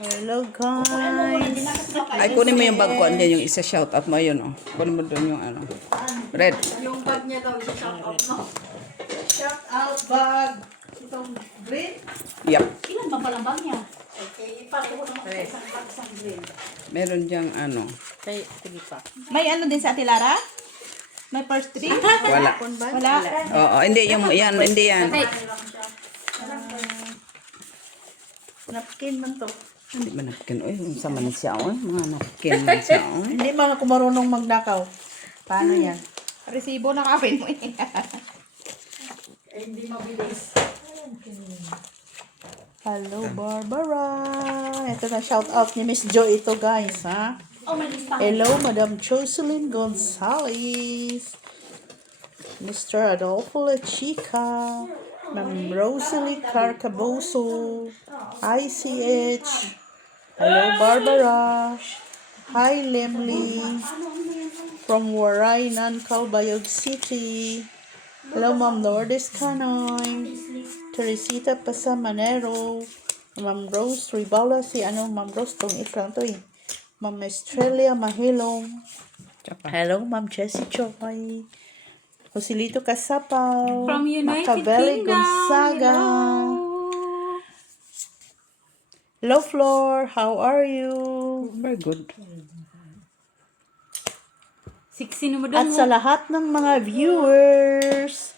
Hello guys. Ay, kunin mo yung bag ko. Andiyan yung isa shout out mo. Ayun, oh. Kunin mo doon yung ano. Red. Yung bag niya daw, shout out mo. Shout out bag. Itong green. Yep. Ilan ba palang bag niya? Okay, pareho naman sa isang bag, isang green. Meron diyang ano. Kay, sige pa. May ano din sa Ate Lara? May first three? Wala. Wala. Oo, hindi. Yung, yan, hindi yan. Napkin man to. Hindi ba napkin? Uy, yung sama na siya. Uy, mga napkin man siya. Uy. Hindi man ako marunong magnakaw. Paano yan? Resibo na kapin mo eh. Hindi mabilis. Hello Barbara. Ito na shout out ni Miss Jo ito guys ha. Oh, may listahan. Hello Madam Jocelyn Gonzalez. Mr. Adolfo Lechica. Ma'am Rosalie Carcaboso. ICH. Hello Barbara. Hi Lemley. From Waray, Calbayog City. Hello Ma'am Lourdes Canoy. Teresita Pasamanero. Ma'am Rose Ribala. Si ano Ma'am Rose tong iklang to eh. Ma'am Estrella Mahilong. Hello Ma'am Jessie Choy. Joselito Casapaw. From United Macabelle Kingdom. Gonzaga. Hello Flor, how are you? Very good. Siksi mo At doon sa lahat ng mga viewers,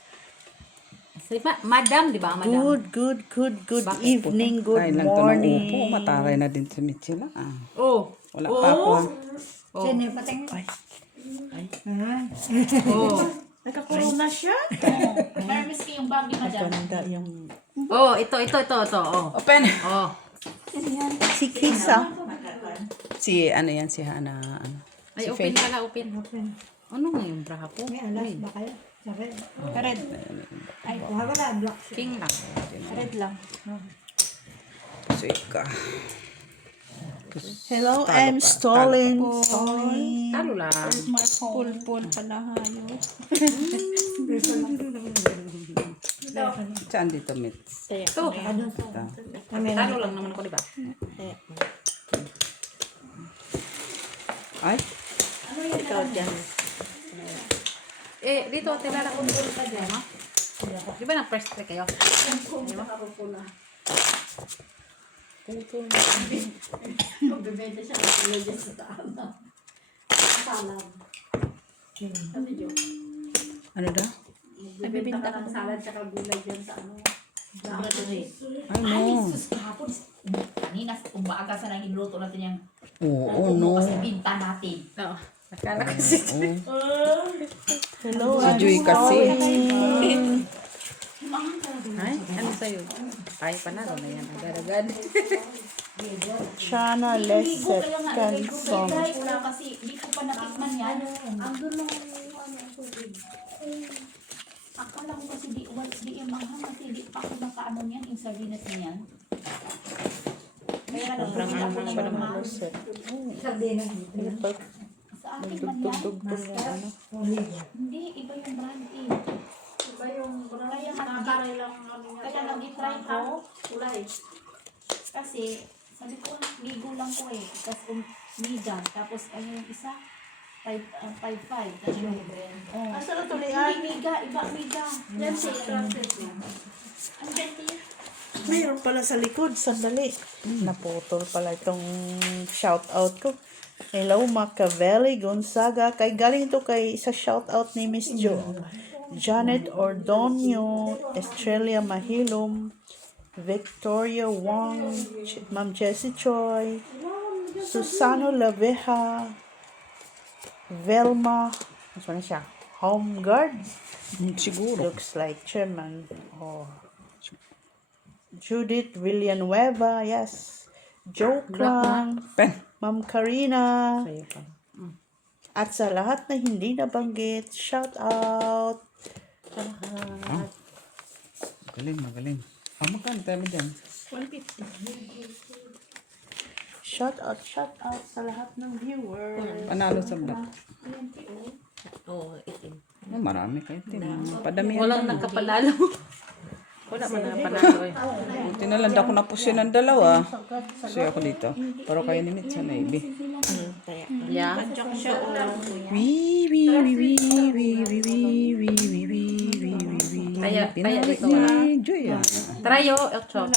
Madam, di ba? Madam. good evening, good Kain lang to ng upo. morning. Mataray na din si Mitchell. Ah. Oh. Wala pa ako. Ah. Oh. Oh. Nakakorona siya? Hermes yung bag ni Madam. Ganda yung... Oh, ito. Oh. Open. Oh. Si Krisa. Si ano yan, si Hana. Ano. Ay, Si open Faith. pala, open. Ano nga yung bra ko? May alas ba kayo? Sa red? Red. Ay, kuha ko na, black. King lang. Red lang. Suika. Hello, Talo I'm ka, Stolin. Talo lang. Pulpul pa na hayos. Saan dito, Mitch? Ito. Talo lang naman ako, di ba? Ay, Ikaw dyan. Dito, tilala ko dito ka dyan, ha? Di ba na-first try kayo? Magbibenta siya ng gulay sa taana. Salad. Sabi niyo, ano daw? magbibenta ka ng salad tsaka gulay dyan sa ano. Ay, no. Kahapon, kanina, umaga sa nang inluto natin yung Oo, no. kasi binta natin. Oo. Akala ko si... Oo. Hello, Si I'm Joy kasi. Stolin. Ay, ano sa'yo? Ay, panalo na yan. Agad-agad. Chana Leset Canson. Wala kasi, di ko pa natikman yan. Andun lang yung ano, tubig. Akala ko kasi di yung manghang kasi di pa ako nakaano niyan, yung sardinas niyan. Kaya Sobrang nagpapita ano ko ng pa naman. manghang. Sardinas dito. Sa akin man yan. Ano? Hindi, iba yung brand eh. Iba yung Kaya nakaray lang kami nga. Kaya nag-try ko. Kulay. Kasi, sabi ko, ligo lang ko eh. Tapos miga. Tapos ano yung isa? 5.5. Oh. Asa na tulian? Hindi miga, iba miga. Yan si Francis. Ang ganda yun. Mayroon pala sa likod. Sandali. Naputol pala itong shout out ko. Hello, Macabelle Gonzaga. Kay galing ito kay sa shout out ni Miss Jo. Janet Ordonio, Estrella Mahilom, Victoria Wong, Ma'am Jessie Choi, Susano Laveja, Velma, ano na siya? Home guard? Siguro. Looks like chairman. Oh. Judith Villanueva, yes. Joe Clang, Pen. Ma'am Karina, Sa'yo pa. at sa lahat na hindi nabanggit, shout out. Sa lahat. Magaling. Ah, magkano tayo mo dyan? 150. Shout out sa lahat ng viewers. Panalo sa black. Oo, itim. Oh, marami kayo. Padamihan Walang lang. nagkapanalo. Wala man na panalo eh. Buti na lang ako napusin ng dalawa. Kasi ako dito. Pero kayo ni Mitsa na ibi. Yeah. Wee, wee, wee, wee, wee, wee, wee, wee, wee, wee, wee, wee. Kaya dito Ni wala. Joy ah. Trayo, 8.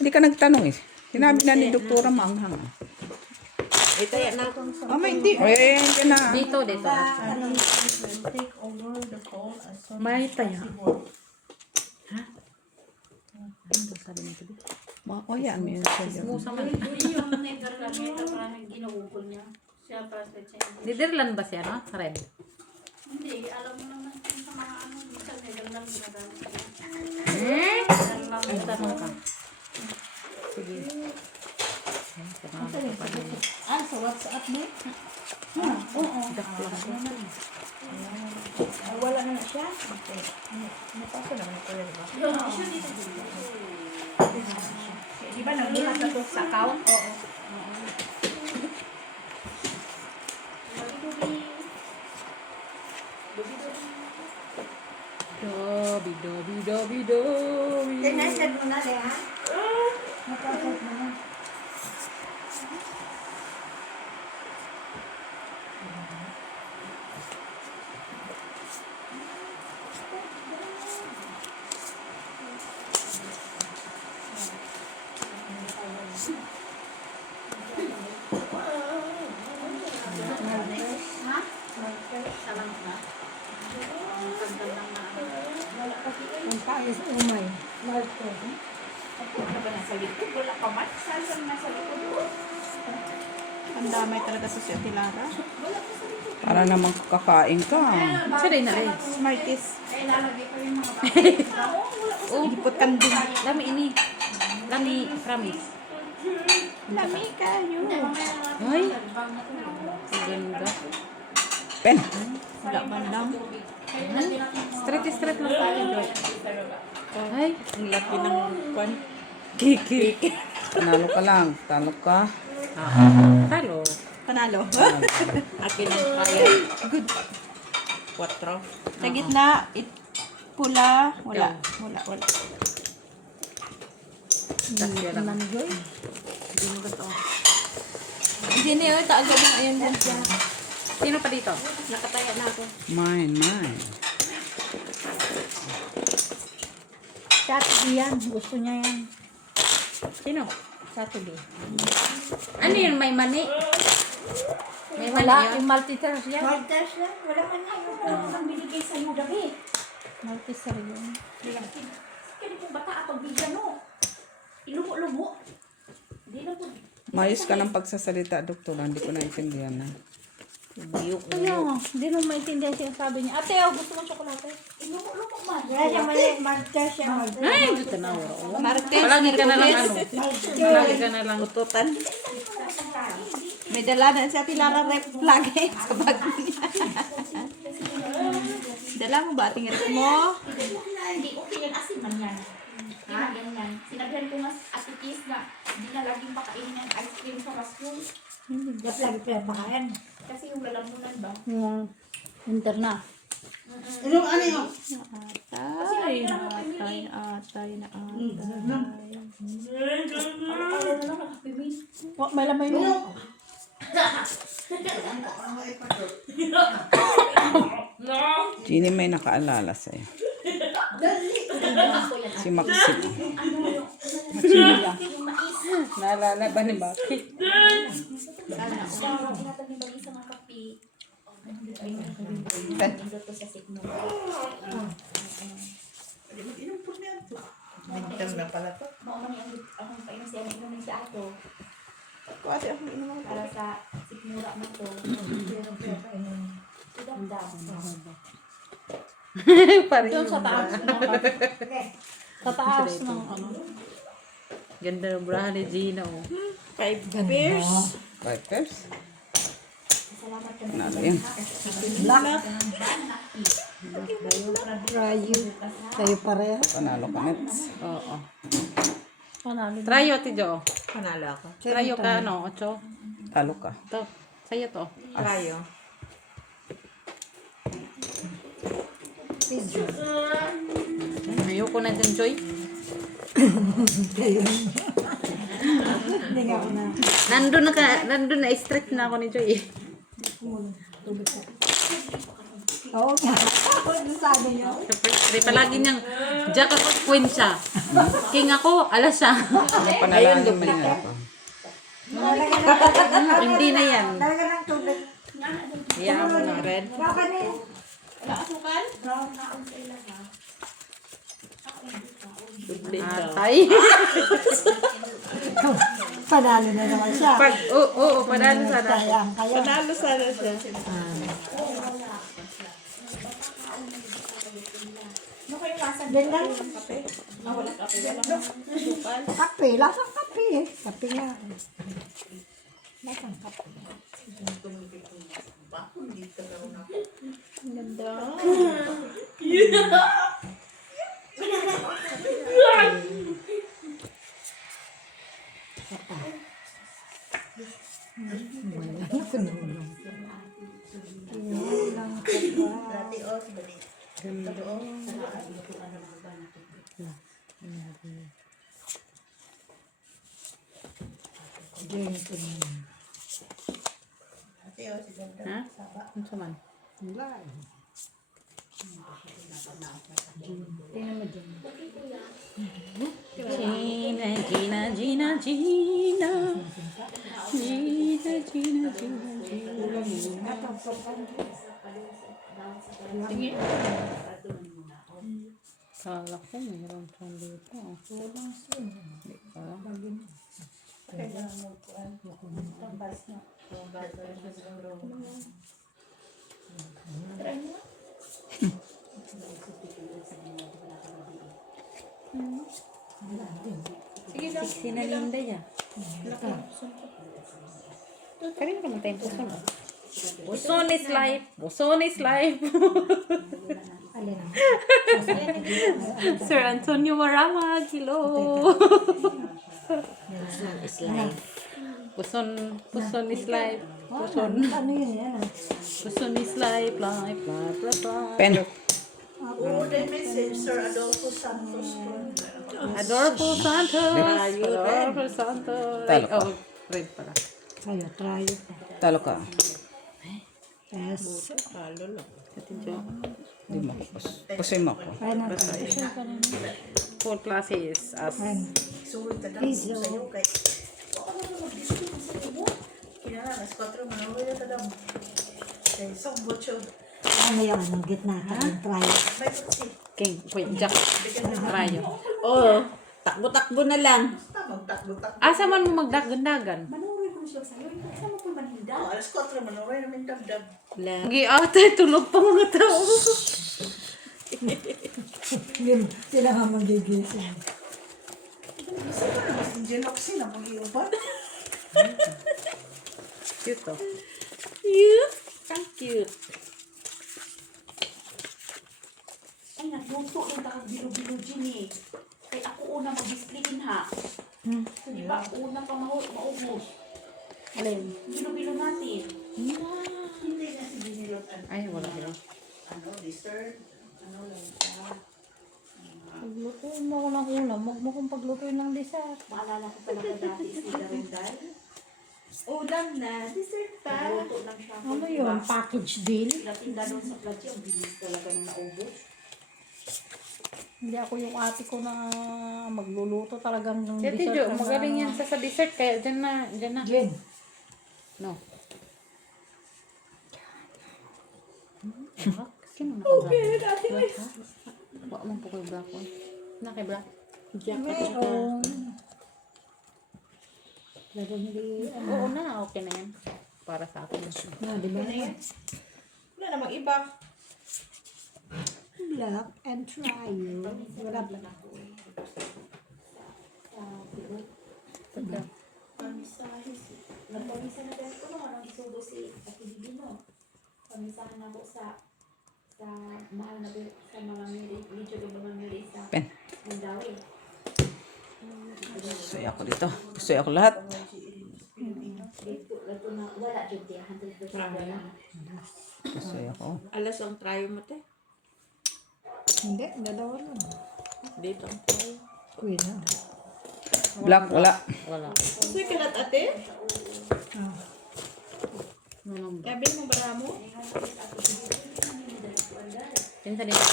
Hindi ka nagtanong eh. Sinabi na ni Doktora Manghang. Hindi. Eh, hindi na. Dito. Take over the call as soon May as tayo. possible. Ano sabi nito? O yan, may sa'yo. Musa man. Yung Netherlands, parang ginugol niya. Siya para sa China. Netherlands ba siya, no? Red. Hindi, alam mo naman yung sa mga ano, sa Netherlands ginagamit niya. Ay, tanong ka. Sige. Ah, sa WhatsApp mo? Wala na siya? Okay. Napasa naman ito yun, diba? Di ba nagbuhat na to sa account? Oo. Dobi. Tinasad mo na, ha? Salang na. Ang ganda lang na ano. Ang payos umay. Marco. Ano ba nasa likod? Wala pa ba? Saan ka nasa likod? Ang damay talaga sa si Ate Lara. Para namang kakain ka. Siya din na rin. Smarties. Ay, lalagay ko yung mga bata. Ilipot kanding. Lami ini. Lami, promise. Lami kayo. Ay, ang ganda. Pen. Wala man lang. Straight lang tayo, Joy. Ay, Ang laki ng kwan. kiki. Panalo ka lang. Talo ka. Talo. Panalo. Akin ang kaya. Good. 4. Sa gitna, pula. Wala. Tasya lang. Hindi mo gusto. Hindi niya, taagad mo. Ayan yan. Sino pa dito? Nakataya na ako. Mine. Saturday yan. Gusto niya yan. Sino? Saturday. Ano yun? May mani? May mani Wala. yun? Yung multitask yan. Maltese yan. Wala man yan. Wala kang binigay sa'yo dami. Multitask yun. Kaya po bata at pagbigyan mo. Ilumo-lumo. Hindi na po. Mayos ka ng pagsasalita, Doktora. Hindi ko naintindihan na. Ano? Hindi mo maintindihan siya sabi niya. Ate, gusto mo tsokolate? Ilumo-lumo man. Multitask yan. Ay, dito na. Martes. Palagi ka na lang ano. Palagi ka na lang. Ututan. May dala na si Ate Lara rep lagi sa bag niya. Dala mo ba ating rep mo? Hindi, okay yan. Asin man yan. Ha? Ganyan. Sinabihan ko nga Ate Kiss na hindi na laging pakainin ng ice cream sa basyon. Dapat lagi pinapakain. Kasi yung lalamunan ba? Yung winter na. Atay na. May lamay mo. Gini may nakaalala sa'yo. Si Maxim. Naalala ba ni Baki? Tinatag ni Bali sa mga kapi. Dito sa signo. Winter na pala to. Mauna niya akong painom siya. Nainom niya si Ato. Kuwate ako inom ako. Para sa sigmura mo to. Idam-dam. Pareho. Yung sa taas. Sa taas ng ano. Ganda ng braha ni Gina. Oh. 5 beers. 5 peps. Salamat ka Panalo yan. Kayo pareho. Panalo ka, Nets. Oo. Panalo. Trayo, Ate Jo. Panalo ako. Trayo ka, ano? 8. Talo ka. Ito. Sa'yo to. Trayo. Ayoko na din, Joy. Hindi nga ako na. Nandun na strict na ako ni Joy. Oo nga. Ano sabi niyo? Siyempre, palagi niyang Jack ako, queen siya. King ako, alas siya. Panalangin mo na ako. Hindi na yan. Talaga ng tubig. Hayaan mo na, Red. Baka na yun. Wala asukal? Atay. Panalo na naman siya. Oo, panalo sana. Sayang kaya. Panalo sana siya. Ano kayo lasa? Yan lang. Ah, wala kape. Wala asukal. Kape. Lasang kape eh. Kape nga. Lasang kape. Ha? Ano sa man? Gina, Gina, Gina, Gina. Gina, Gina, Gina, Gina. Sige. Kala ko mayroon siyang dito. Hindi pa. Sinalinda ya. Kanina ka matay puson. Puson is life. Puson is life. Alin. Sir Antonio Maramag, hello. Puson is life. Puson. Ano yun yan? Puson is life, life, life, life, life. Pen. Oo, they message Sir Adolfo Santos ko. Adolfo Santos. Adolfo Santos. Talo ka. Oh, red pala. Ayo, try it. Talo ka. Yes. Ate Jo. Di mo. Pusoy mo ako. Ay, na. Full classes as Sulit na daw Piso. sa'yo kay... Baka naman mag-disco sa iyo. Kinala, nas 4 manoy na tadam. Kay isang botso. Ano yun? Ang gitna ka. Try it. May putsi. King. Wait, Jack. Rayo. Oo. Takbo-takbo na lang. Basta magtakbo-takbo. Asa man mo magdagandagan? Manuroy ko siya sa'yo. Saan mo po maninda? Oh, alas 4 manoy namin dabdab. Gi ate, tulog pa mga tao. Yun, sila nga magigising. Hindi na kasi na mag-iuban. Cute to. Cute. Ang cute. Ay, nagluto ng takang bilo-bilo dyan eh. Kaya ako una mag-displayin ha. So, di ba, una pa maubos. Alin? Bilo-bilo natin. Hindi na si Binilotan. Ay, wala yun. Ano, dessert. Ano lang. Paglutuin mo ako ng ulam, huwag mo kong paglutuin ng dessert. Maalala ko talaga dati si Darunday. Ulam na, dessert pa. Nagluto lang siya. Ano yun? Package deal? Latinda doon sa platy, ang bilis talaga nung naubos. Hindi ako yung ate ko na magluluto talagang ng Ate dessert. Jo, na- magaling yan sa dessert. Kaya dyan na. Dyan na. Jen. No. Sino na okay, dati Wala mo po kay Black one. Na kay Black? Jack at saka. Meron. Pero hindi, Oo na, okay na yan. Para sa akin. di ba? Wala namang iba. Black and trio. Wala pa na. Nagpamisa na tayo ko nang isubo si Ate Bibino. Pamisahan ako sa mahal na sa mga video ng mga mili sa Pen. Mandawi. Pusoy ako dito. Pusoy ako lahat. Ito na, wala dyan diya. 100% wala. Kasi ako. Alas ang trayo mo, te. Hindi, dalawa lang. Dito ang trayo. Uy na. Black, wala. Wala. Kasi kalat ate? Walang Sabi mo ba mo? Pinsa dito.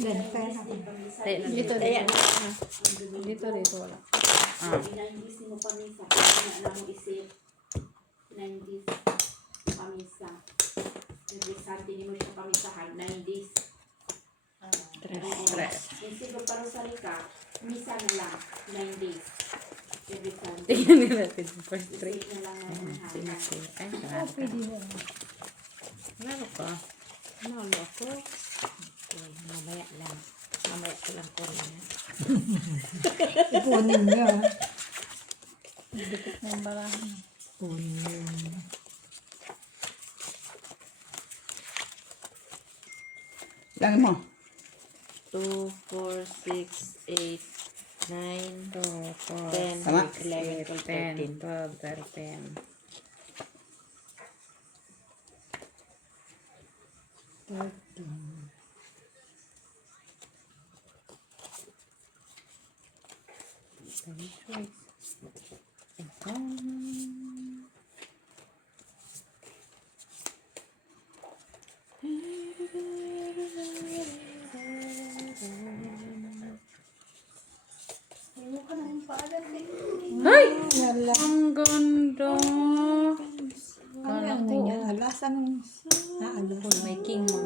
Ganun kaya na. Dito. Dito, wala. Ah. 90s mo pamisa. Kaya mo isip. 90s pamisa. Every Sunday mo siya pamisahan. 90s. Stress. Yung siguro parusali ka, misa na lang. 90s. Every Sunday. Tingnan nila natin. First three. Isip na lang na Ay, sarado ka. Pwede na. Lalo ka. Lalo ako. Okay, mamaya lang. Mamaya ko lang ko rin. Ipunin niya. Dikit na yung barahan. Ipunin. Langin mo. 2, 4, 6, 8, 9, 10, Tama. 11, 12, 13. 12, 13. Ay! Ang ganda! Ano yan na yan? Alas, anong naalas? Full may king mo.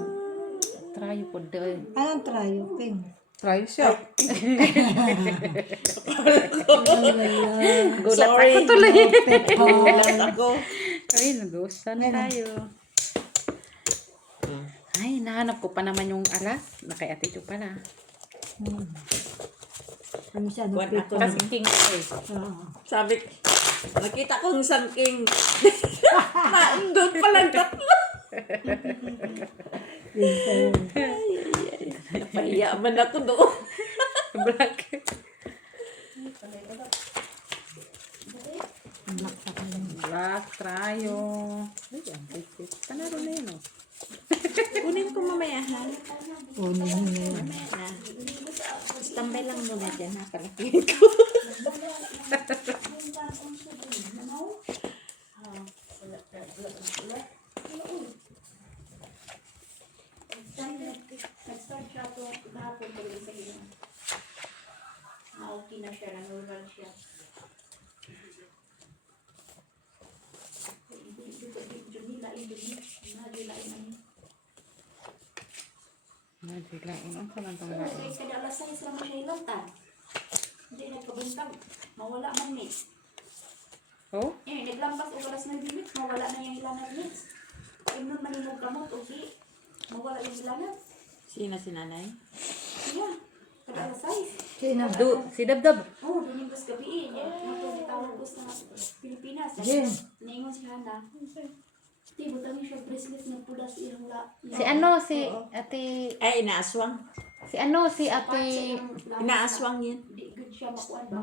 Try po doon. Anong trayo? Ping. Try siya. Gulat ako tuloy. Kalat ako. Ay, nag-usan tayo. Ay, nahanap ko pa naman yung alas. Nakay Ate Jo pala. Ano siya? Buwan Nagpito. ako. Kasi king ko eh. Sabi, nakita kong sangking. Naandun palang tatlo. Napahiyaman ako doon. Black. Black tayo. Ay, ang cute. Panaro na yun oh. Kunin ko mamaya ha. Ipunin niya. Mamaya na. Tambay lang muna dyan ha. Palagyan ko. Nag-start siya ito kahapon tuloy sa inyo. Na-okay na siya, na-normal siya. Naglain. Ang salang tong Kaya lain. kada alas 6 lang siya ilantan. Hindi nagkabuntag. Mawala man mix. Oh? Eh, naglampas o alas 9 minutes, mawala na yung ilangan mix. Kaya nun maninog kamot, okay. Mawala yung ilangan. Sino si nanay? Siya, kada alas 6. Sino? Si Dabdab. Oh, Domingos gabi eh. Matulitawag ko sa Pilipinas. Jen. Naingon si Hana. Di, butangin siya bracelet ng pula sa iyang la. Si ano? Si Ate... Ay, inaaswang. Si ano? Si Ate... Inaaswang yan. Di good siya makuan ba?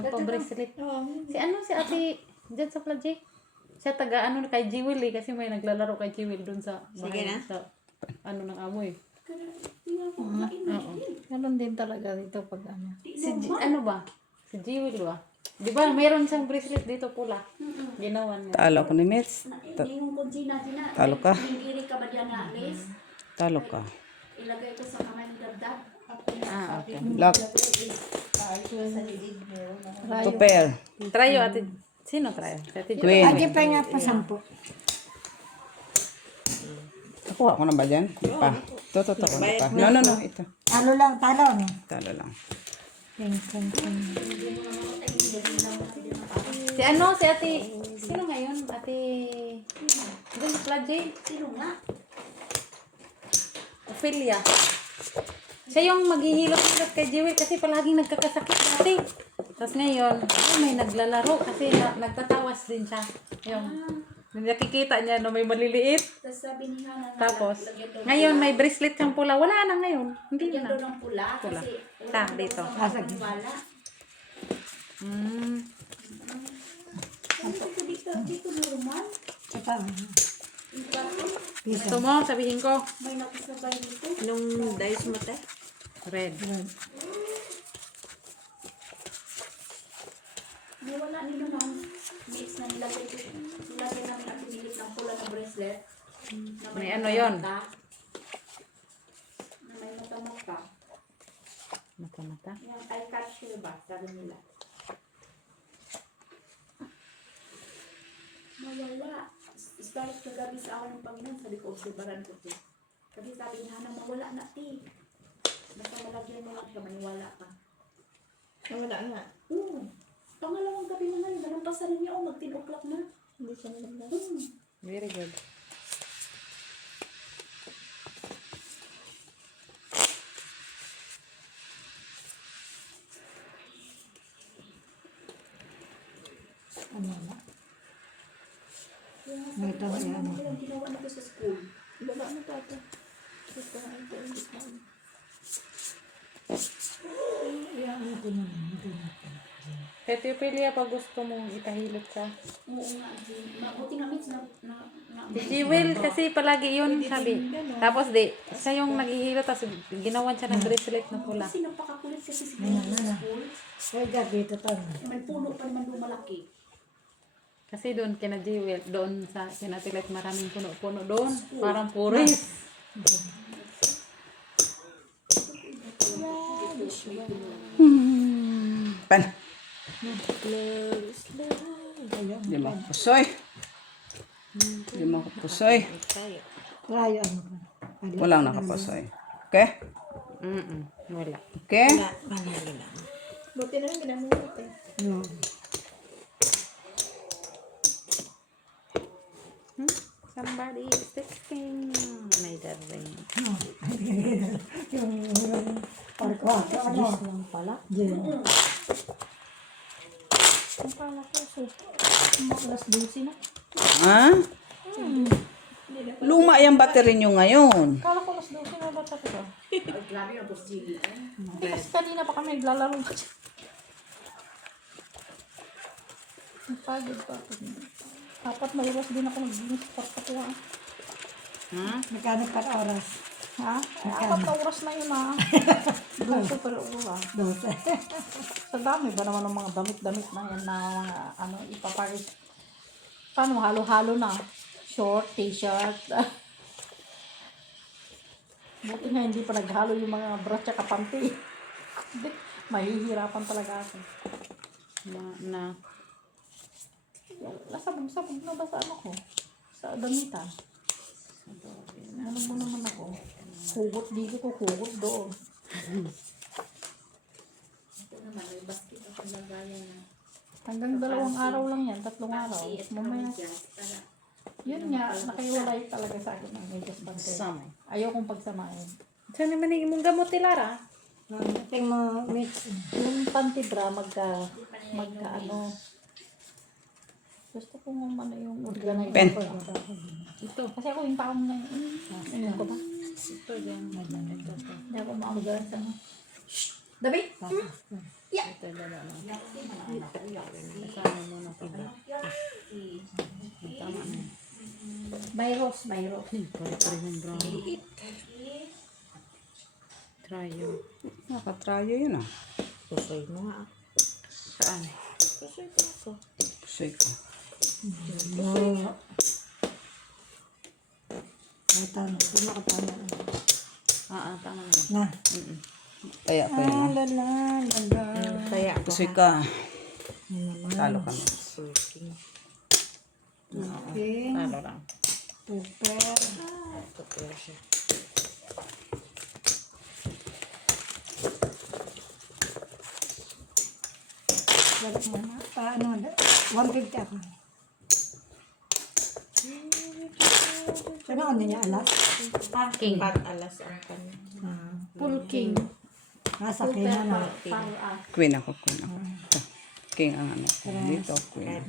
Magpa-bracelet. Si ano? Si Ate... Diyan sa Plaje. Siya taga ano kay Jewel eh. Kasi may naglalaro kay Jewel dun sa... Sige na. Sa, ano ng amoy. Tingnan ko, kain. Ganon din talaga dito pag ano. Ano ba? Si Jewel ba? Di ba mayroon siyang bracelet dito pula? Ginawan niya. Talo ko ni Mitch. Yung konsina, Talo ka. Nangiri ka ba dyan na alis? Talo ka. Ilagay ko sa kamay ng dabdab. Ah, okay. Black. To pair. Trayo ate. Sino trayo? Si Ate Jo. Queen. Agi pa nga pa 10. Nakuha ko na ba dyan? Di pa. Ito. Pa. No. Ito. Ano lang, talon. Talo lang. Ping. Si ano? Si Ate... Sino ngayon? Ate... Doon sa Plaje? Sino nga? Ophelia. Siya yung maghihilot-hilot kay Jewel kasi palaging nagkakasakit dati. Tapos ngayon, may naglalaro kasi nagtatawas din siya. Yung nakikita niya no may maliliit. Tapos sabi ni Hana na Tapos, lagyan daw- ngayon may bracelet siyang pula. Wala na ngayon. Hindi lagyan na. daw ng pula. Pula. Kasi Ta, dito. wala. Mm. Dito normal. Tsaka, Gusto mo? Sabihin ko. May nakasabay dito. Anong dice mo te? Red. May wala nila ng mix na nilagay ko. Nilagay namin ang pinilit ng pula na bracelet. Na May ano yun? mata. Na may mata-mata. Mata-mata. Yung eye catcher ba? Sabi nila. Mawala. Start kagabi sa awan ng Panginoon. Sabi ko, obserbaran ko ito. Kasi sabi niya, Hana, mawala na ti. Basta malagyan mo lang siya, maniwala ka. Wala nga. Oo. Pangalawang gabi na ngayon. Nalampasan niya ako. Mag-10 o'clock na. Hindi siya nalaglag. Very good. ano na. May tama yan. Ano kailang ginawa na ko sa school? Wala na tata. Gusto nga ito. Iyan ko naman. Kaya Pilia, pag gusto mong itahilot ka. Oo nga, Jean. Mabuti nga, Mitch, na Si Jewel, kasi palagi yun, sabi. Tapos siya yung naghihilot, tapos ginawan siya ng bracelet na pula. Kasi napakakulit kasi si Gina sa school. Kaya gabi, ito. May puno pa naman doon malaki. Kasi doon kina Jewel, doon sa kinatilit maraming puno-puno doon. Parang puris. Pan. Di mo ako pusoy. Di mo ako pusoy. Rayo, ano ka. Walang nakapusoy. Okay? Wala. Okay? Buti na lang ginamulot eh. No. Somebody is texting. My darling. Yung parkwato, ano? Lang pala. Diyan. Ang pala ko, so, alas 12 na. Ha? Luma yung battery nyo ngayon. Kala ko mas 12 na ba ito? Ay, grabe yung boss Jimmy. Kasi kanina pa kami naglalaro pa siya. Napagod pa ako. Dapat may oras din ako naglinis pa ko. Nagkano per oras? Ha? Apat na oras na yun ha. 12 per oras. 12. Sa dami ba naman ng mga damit-damit na yan na mga ano ipaparis. Paano halo-halo na? Short, t-shirt. Buti nga hindi pa naghalo yung mga bra tsaka panty. Mahihirapan talaga ako. Na. Nasabog-sabog na ba sa ano ko? Sa damitan. Ano mo naman ako? Hugot dito ko, hugot doon. Ito naman, may basket ako lagayan na. Hanggang 2 araw lang yan, 3 araw. At Mamaya, medyas, para yun nga, nakaiwalay talaga sa akin ang medyas bante. Ayaw kong pagsamahin. Saan naman yung mong gamot, Lara? Yung mga mix, yung panty bra, magka ano. Gusto ko nga ano yung organizer Pen. ko. Ito. Kasi ako yung taong na, ano ko ba? Ito dyan. Ito. Hindi ako maamagaan sa ano. Dabi? Ito dala na. Kasama mo na iba. Tama na. Mayros, mayros. Pare-pare ng brown. Tryo. Nakatrayo yun ah. Pusoy mo nga. Saan? Pusoy ko. No. Tama, tama. Tama na. Na. Kaya ko yun ah. Lala. Kaya Pusoy ka. Talo ka na. Okay. Talo lang. Super. Balik mo na. Paano? 150 ako. Ano ano niya alas? King. alas ang kanya. Full king. Nasa akin na. Queen ako, queen ako. Ito. King ang ano. Dito, queen.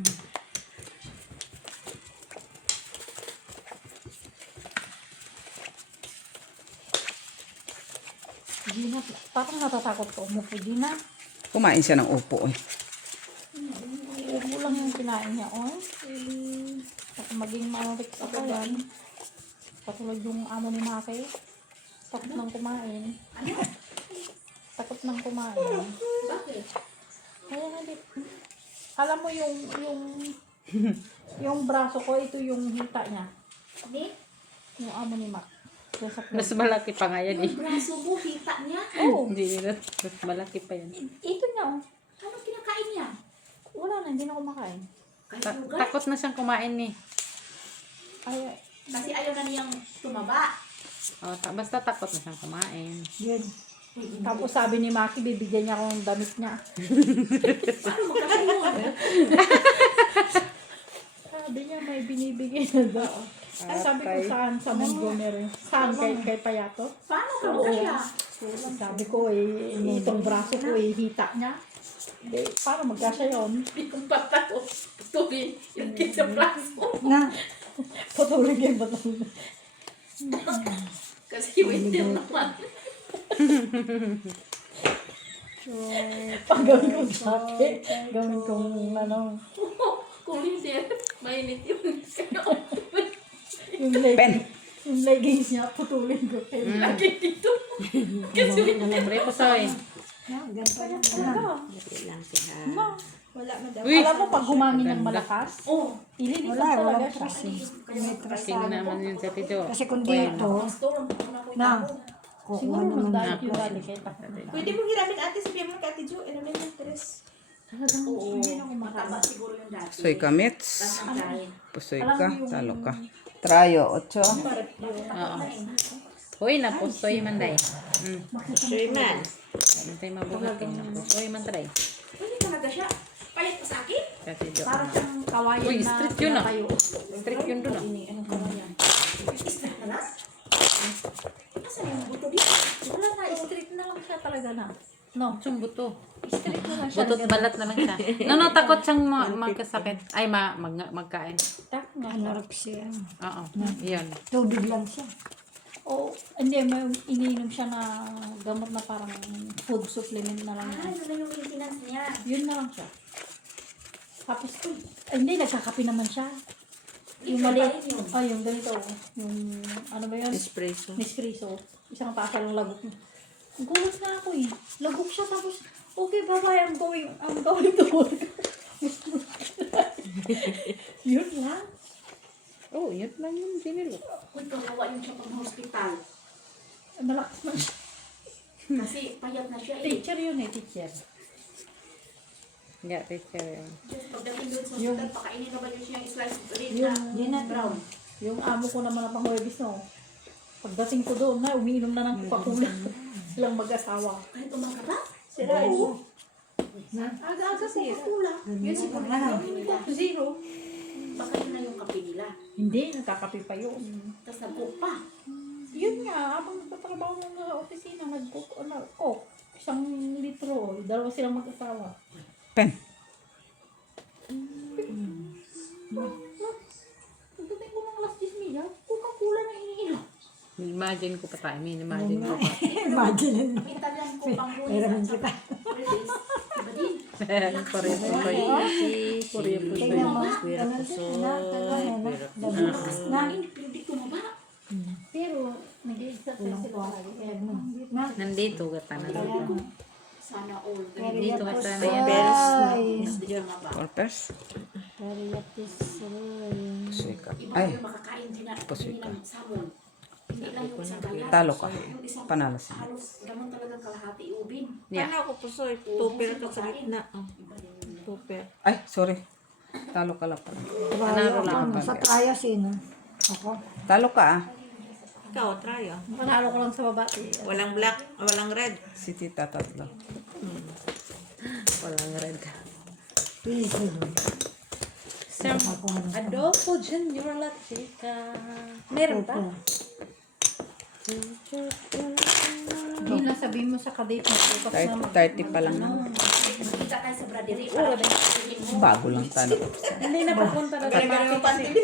Gina, parang natatakot ko umupo, Gina. Kumain siya ng upo eh. Umupo lang yung kinain niya. Oh, maging mariksa pa yan. Katulad yung amo ni Maki. Takot nang kumain. Takot nang kumain. Bakit? Kaya nga di. Alam mo yung braso ko, ito yung hita niya. Ni? Yung amo ni Mac. Yung sa Mas malaki pa nga yan eh. Yung braso mo, hita niya. Oh, Hindi yun. Mas malaki pa yan. ito niya oh. Ano kinakain niya? Wala na, hindi na kumakain. Kahit Ta- lugar? takot na siyang kumain eh. Ay, Kasi ayaw na niyang tumaba. Oh, basta takot na siyang kumain. yun. Tapos sabi ni Maki, bibigyan niya akong damit niya. Paano magkakaroon? Sabi niya, may binibigay na daw. Ay, sabi ko saan? Sa Montgomery. Saan? Kay Payato? Paano ka magkasya? Sabi ko itong braso ko hita niya. Hindi, paano magkasya yun? Yung bata ko, putulin yung sa braso. Na. Patuloy kayo patuloy. Kasi winter naman. So, pag gawin ko dati, gawin kong ano, Kung hindi, mainit yung yung leggings niya, putulin ko. lagi dito. Pre po soy. Wala na daw. Uy! Alam mo, pag humangin ng malakas, Oh, ililipat talaga siya. King naman yun sa tiyo. Kasi kung dito, storm. Ako na ko na, Siguro kukuha na ng magdahil yung dati kay Pwede mo hiramin ate, sabihin mo kay Ate Jo, ano na yung tres. Oo, mataba siguro yung dati. Soy kamits. Tatanggalin. Pusoy Alam ka, mo yung- talo ka. Trayo, 8. Oo. Uy, napusoy man day. Sure man. Ano tayo mabuhating napusoy man tayo. Pwede talaga siya. Payat pa sa akin. Kasi do. Parang siyang kawayan Uy, na strict yun, ah. pinatayo. Strict yun doon. Anong kawayan? Isnak na na? Asan yung buto dito? Wala na, strict na lang siya talaga na. No, Yung buto. strict na lang siya. Butot balat na lang siya. No, takot siyang magkasakit. Ay, magkain. Tak nga. anorexia. Oo. Yun. Tubig lang siya. O, hindi, may iniinom siya na gamot na parang food supplement na lang. Ah, ano na yung maintenance niya? Yun na lang siya. Tapos, hindi, nagkakape naman siya. Yung Ikaw mali, pa rin yun. yung ganito, yung, ano ba yun? Espresso. Nespresso. Isang tasa lang lagok niya. Gulat na ako eh. Lagok siya tapos, okay, bye-bye, I'm going to work. Yun lang. Oh, yun lang yung dinilo. Uy, kawawa yung siya pang hospital. Malakas na siya. Kasi payat na siya eh. Teacher yun eh, teacher. Yeah, teacher yun. Just pagdating doon sa hospital, pakainin na ba niyo siya yung slice of bread na Yung brown. Yung amo ko naman na pang-Huwebes, no? Pagdating ko doon na, umiinom na ng Coca-Cola. Silang mag-asawa. kahit umaga ba? Sira Oo. Aga-aga po kapula. Yun siguro nila. Zero. Baka yun na yung kape nila. Hindi, nagkakape pa yun. Tapos nag-cook pa. Yun nga, habang nagtatrabaho mo sa opisina, nag-cook. 1 litro. Dalawa silang mag-asawa. Pen. Pagdating ko ng alas 10 niya, Coca-Cola na iniinom. Imagine ko pa tayo. Imagine ko pa. Imagine. Italian ko pang lunes Meron at saka Fridays. Iba din. Korea po soy. Korea po soy. Tingnan mo. Korea po soy. Malakas na. Pero di tumaba. Pero, nag-i-exercise sila lagi. Kaya, Nandito gata na dito. Sana all. Dito ka sana yan. Hindi tumaba. Orpers. Pusoy ka. Iba Ay, yung makakain din na Pusoy ka. ng salmon. Hindi lang yung sa galat. Talo ka. Yung isang Panalo siya. halos gamon talagang kalahati ubin. Yeah. Paano ako pusoy? Tupir ka sa gitna. Oh. Iba din yun. Tupir. Ay, sorry. Talo ka lang pala. Panalo lang. Ano, sa traya sino? Ako. Talo ka ah. Ikaw, try ah. panalo ko lang sa babae. Walang black, walang red. Si tita tatlo. Walang red. Pili ko doon. Adolfo Junior Latica. Meron pa? Hindi na sabihin mo sa kadate mo. Bukas na 30 pa lang. Kita tayo sa bradery para sabihin mo. Bago lang talo. Hindi na papunta na tayo.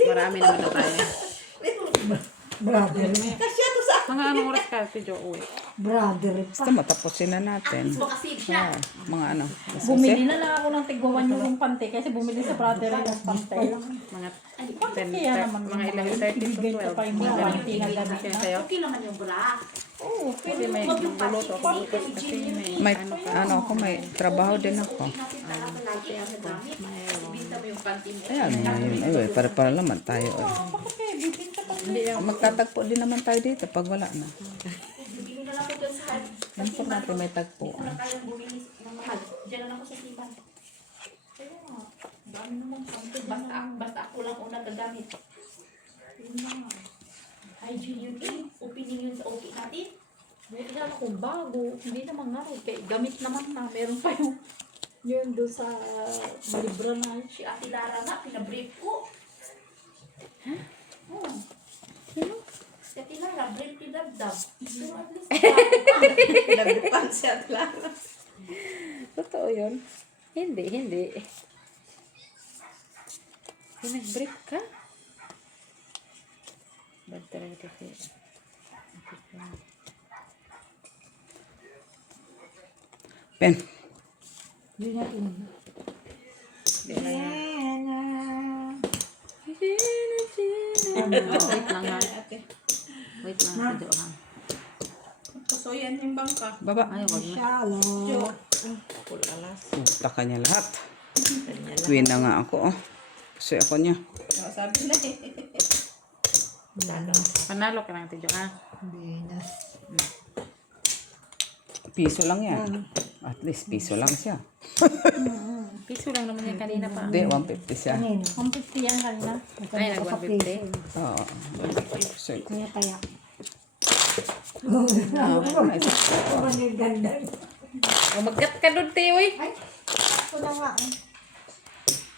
Marami naman na tayo. Brother. Mga anong oras ka si Joe uwi? Brother Basta matapusin na natin. Makasave siya. Mga ano. Bumili na lang ako ng tigwawan yung pante kasi bumili sa brother ng pante. Mga Kaya naman mga 11:30 to ibigay ko 12. pa yung mga pante na gamit Kaya na. sa'yo. Okay naman yung bra. Oo, Kasi may buluto ako bukas kasi may Ano ako, may trabaho din ako. Natin talaga lagi ang gamit. Ibinta mo yung panty mo. Ayan, ayun. Para naman tayo. Bakit kaya bibinta pa? Magtatagpo din naman tayo dito pag wala na. Bibili na lang ako dyan sa Yan po natin may tagpo. Wala kayang bumili ng mahal. Diyan na lang ako sa Siman. Kaya nga, dami naman panty. Basta ako lang unang gagamit. Yun na nga. Hygiene yun eh. Opening yun sa okay natin. Buti na ako bago. Hindi naman nga rin. Kaya gamit naman na. Meron pa yung yun doon sa malibra na yun. Si Ate Lara nga, pinabrief ko. Oh. Si Ate Lara, brief ni Dabdab. Pero at least, Nagbukan siya, Clara. totoo yun. Hindi. Pinag-brief ka? Bad talaga kasi. Pen. Yun nga yun. Wait lang ha. Wait lang. Video ha. Pusoyan yung bangka. Baba. Ay, wag na. Shallow. Pulalas. Puta ka niya lahat. Queen na nga ako. Kasi ako niya. Sabi na eh. Panalo ka lang, Tidyo ha. Venus. Piso lang yan. At least piso lang siya. Piso lang naman yan kanina pa. Hindi, 150 siya. Kanino? 150 yan kanina. Ay, nag-150. Oo. 150%. Kaya kaya. Nice. Ganda. O, mag-cut ka doon, Tiyoy. Ito na nga.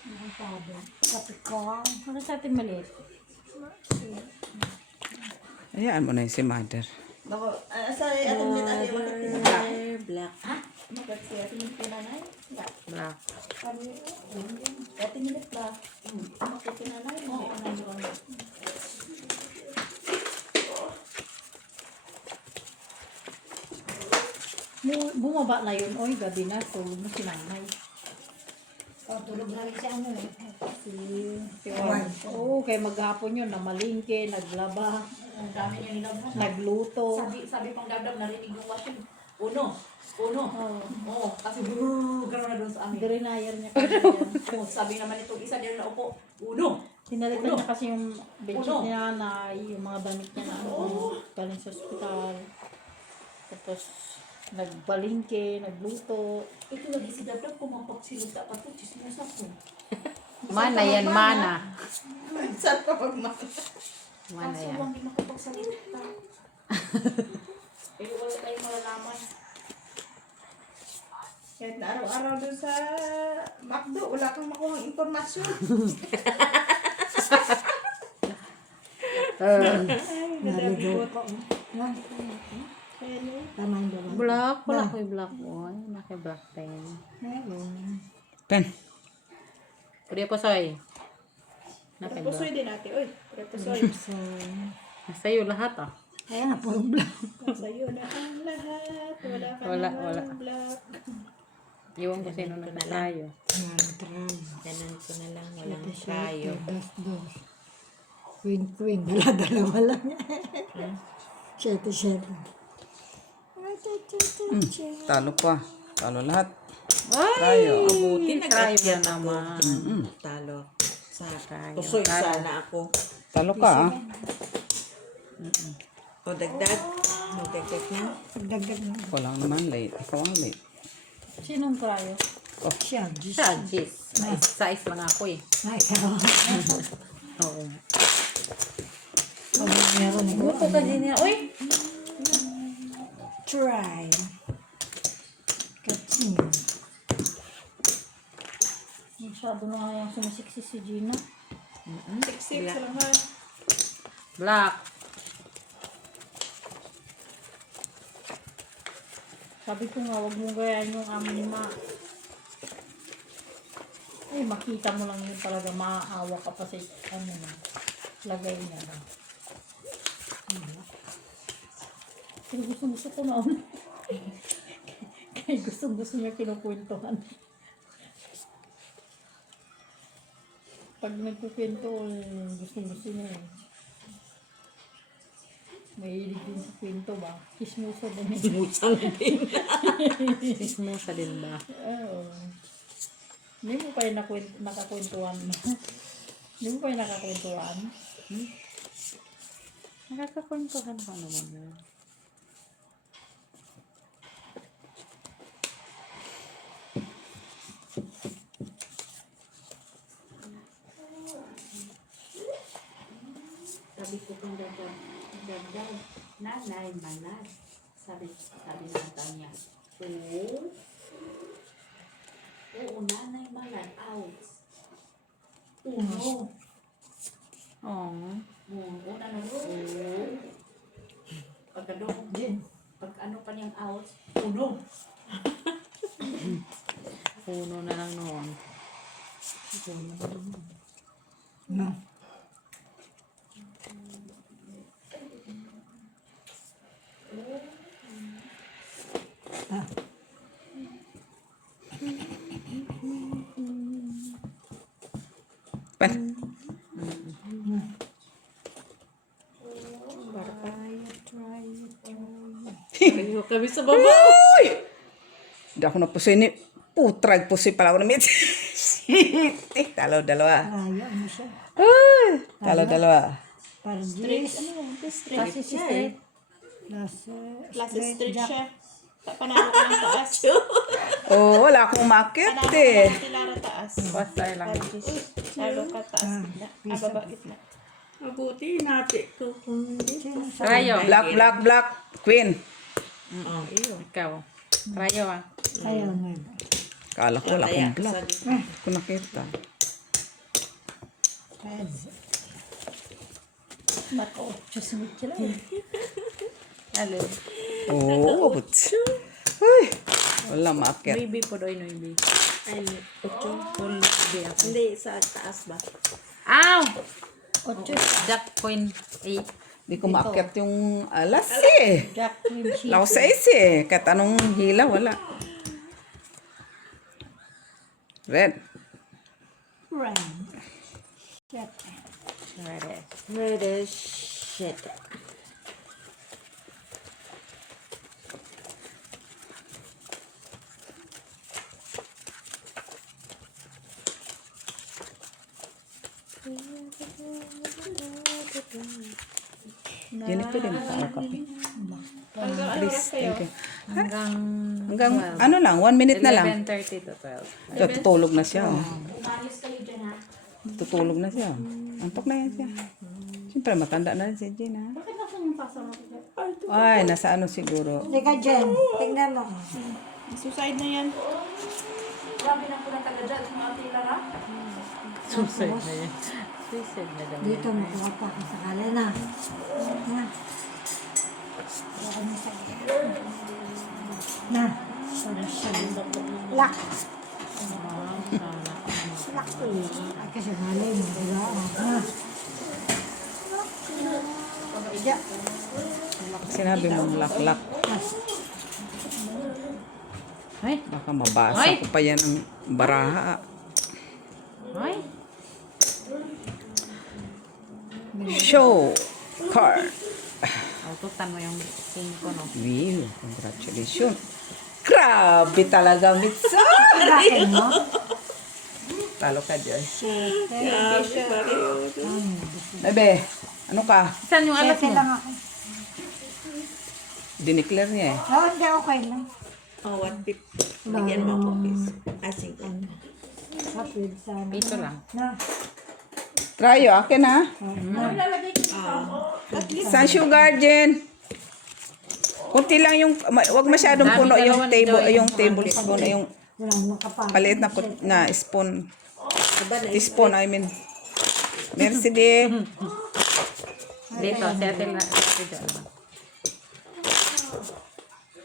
Ang sabi. Sabi ko. Ano sa atin maliit? Hayaan mo na yung si mother. Bako, sorry, atong minute ali, bakit Black. bakit si Ate Minute Nanay? Black. Ate Minute ba? Bakit si Nanay? Oo, ano. Bumaba na yun. Oy, gabi na. Tulog na si nanay. Tulog na rin siya ano eh. Si Juan. Oo, kaya maghapon yun. Namalingke, naglaba, Ang dami niya nilabas. nagluto. Sabi pang Dabdab, narinig yung washing. Uno. Oo. Oo, kasi gano'n na doon sa amin. Drenyer niya kasi yan. Oo, sabi naman itong isa din na upo. Uno. Pinalitan niya kasi yung bedsheet Uno. niya na yung mga damit niya na galing sa ospital. Tapos nagbalingke, nagluto. Ito lagi si Dabdab, kumapagsiluta pa ito. Chismosa ko. Mana yan, mana. Saan pa magmana? Mana Kaso yan. huwag di makapagsalita. Pero wala tayong malalaman. Kahit na araw-araw doon sa McDo, wala kang makuhang impormasyon. Naligaw ko. Tama yung dalawa. Black. Wala ko yung black boy. Naki-black pen. Pen. Pwede po, Soy. Naki-black. Pusoy din natin, oy. Pusoy. So, Sa'yo lahat ah. kaya nga puro black. Sa'yo na ang lahat. Wala ka Wala, namang wala. black. Iwan ko sino na tayo. Ganun ko na lang, walang kayo. Dos. Queen. Dala-dalawa lang. Siyete. Talo pa. Talo lahat. Ay! Tayo. Mabuti Tayo nag-akyat na ako. naman. Talo. Sa Tayo. pusoy sana ako. Talo ka ah. O dagdag. Dagdag na. Dagdag na. Ako lang naman late. Ikaw ang late. Sinong krayo? Oh. Siya. Diyos. Siya, Jis. Size lang ako eh. Ay, ikaw. Oo. Meron ako. Buto ka din niya. Uy! Try. Katsing. Masyado na nga yung sumisiksis si Gina. Siksik sa laman. Black. Sabi ko nga, wag mo gayahin yung amin ma. Ay, makita mo lang yun talaga, maaawa ka pa sa ano na. Lagay niya lang. Pero gusto ko noon. Kaya gusto niya kinukwentuhan. Pag nagkukwento, gusto niya eh. Mahilig din sa kwento ba? Kismusa din. Sismusa din ba? Oo. Hindi mo pa yung nakakwentuhan. Hindi mo pa yung nakakwentuhan. Nakakakwentuhan pa naman yun. Sabi ko kung daw, nanay, manay. Sabi ng kanya, oo, nanay, manay, out. Uno. Oo. Una na pagkadong, pag ano pa niyang out, uno. Puno na lang noon. Pan. Ayaw kami sa baba. Uy! Hindi ako napusoy ni putrag pusoy pala ako na mit. Talo dalawa. Ayaw mo siya. Uy! Talo dalawa. Para Straight, Diyos. ano yun? Straight. Kasi si Steph. Klase straight siya. Panalo ko ng taas. Oh, wala akong market Panalo ko eh. ng Tilara taas. Basta lang. Lalo ka taas. Gitna. Baba gitna. Mabuti natin ko kung hindi. Rayo. Black. Queen. Ikaw. Rayo ah. Ayaw nga. Kala ko wala akong black. Kung nakita. Naka-8 sunod sila eh. Alin? Oh, but... Uy! Wala market. Baby po doy no baby. Ay, 8. Full baby ako. Hindi, sa taas ba? Ow! 8. Jack Queen 8. Hindi ko market yung alas eh. Jack, Queen, She. Lao sa eh. Kahit anong hila, wala. Red. Right. Shit. Ready. Shit. Yan pwede mo tayo kape. Please, thank you. Hanggang Hanggang ano lang, 1 minute na lang. 11:30 to 12. Tutulog na siya. Oh. Umayos kayo dyan, ha? Tutulog na siya. Antok na yan siya. Siyempre, matanda na rin si Jen, ha? Ay, nasa ano siguro. Teka, Jen. Tingnan mo. Suicide na yan. Grabe na po ng taga-judge mga Tilara. Suicide na yan. Suicide na daw. Dito, makuha pa ako sakali na. Na. Na. Para siya. Lock. Lock to you. Ay, kasi malay mo. Diba? Ha? Sinabi mong lak-lak. Ay, Baka mabasa Ay! ko pa yan ng baraha. ay. Show card. Aututan mo yung 5 no. Wow, congratulations. Grabe talaga, Mitsa. Bakit mo? Talo ka dyan. Bebe, ano ka? Saan yung alas Sete mo? lang ako. Dineclare niya eh. Oo, hindi okay lang. Oh, 150. Bigyan mo ako, piso. I think. Kapit sana. Ito lang. Na. Tryo, akin ha. San sugar, Jen? Kunti lang yung, wag masyadong puno yung tablespoon, yung Walang makapag. paliit na spoon. Teaspoon, I mean. Merci de. Dito, settle na. Ito dyan.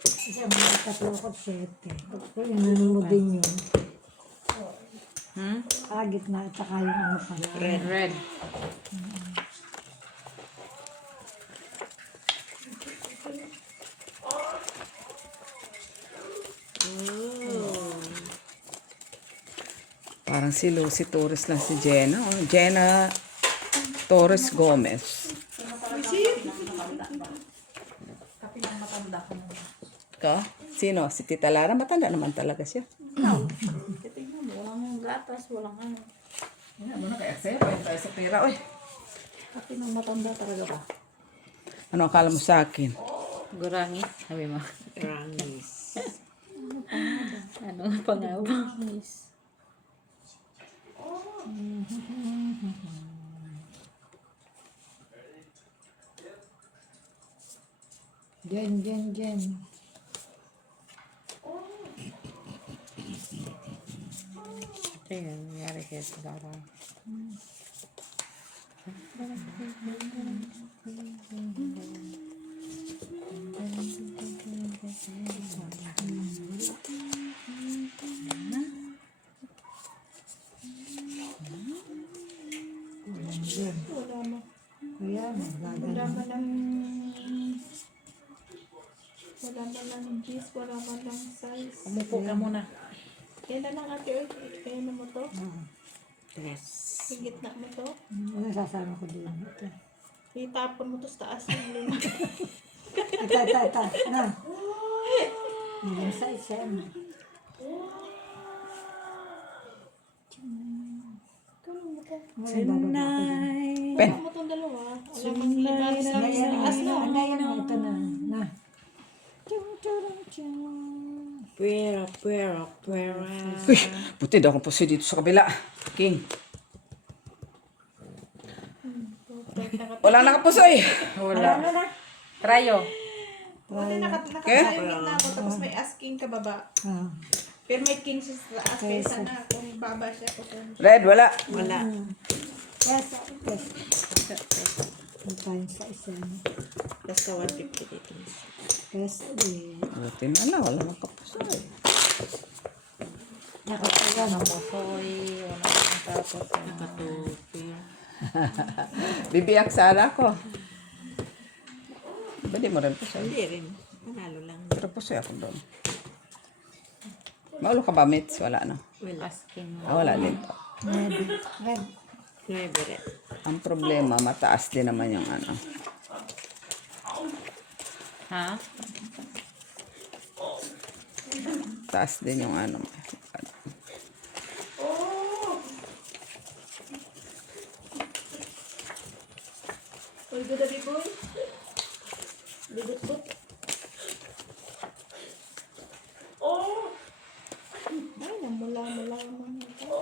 Kasi mga katukot sete. Kung inano mo din yun. Agit na at saka yung ano pala. Red. Parang si Lucy Torres lang si Jenna. Oh. Jenna Torres Gomez. Ka? Sino? Si Tita Lara? Matanda naman talaga siya. Tingnan mo, walang gatas, walang ano. Ano na kaya sa'yo? Pahin tayo sa pera, oy. Kape ng matanda talaga ba? Ano akala mo sa akin? Gurangi, sabi mo. Rangis. Ano pa nga ba? Jen. Ito yun, nangyari kaya sa Lara. Wala man lang gis, wala man lang size. Umupo ka muna. Kaya na lang ate, oy. Kaya na mo to. Yes. Higit na mo to. Ano sasama ko din? Ito. Itapon mo to sa taas ng lima. Ito. Na. Hanggang sa isa. Tonight. Pen. Ano mo tong dalawa? Wala mang ligar sa taas no. Ito na. Pwera. Uy, buti daw akong puso dito sa kabila. King. Wala nakapusoy. Wala. Krayo. Buti Okay. nakasalimit na ako tapos may asking ka baba. Pero may king sa taas kaysa na kung baba siya ko to. Red, wala. Wala. Yes. Tayo sa isa. Basta 150 dito. Yes, Buti na, wala nakapusoy. nakatawa na mo. Soy, wala kang tapos. Nakatupir. Bibiyak sala ko. Ba di mo rin pusoy? Hindi rin. Manalo lang. Pero pusoy ako doon. Maulo ka ba, Mitz? Wala na. Wala. Asking. Wala din. Red. Nuebere. Ang problema, mataas din naman yung ano. Ha? Taas din yung ano. Uy, good abi boy. Bigot-gut. Ay, namula naman ito.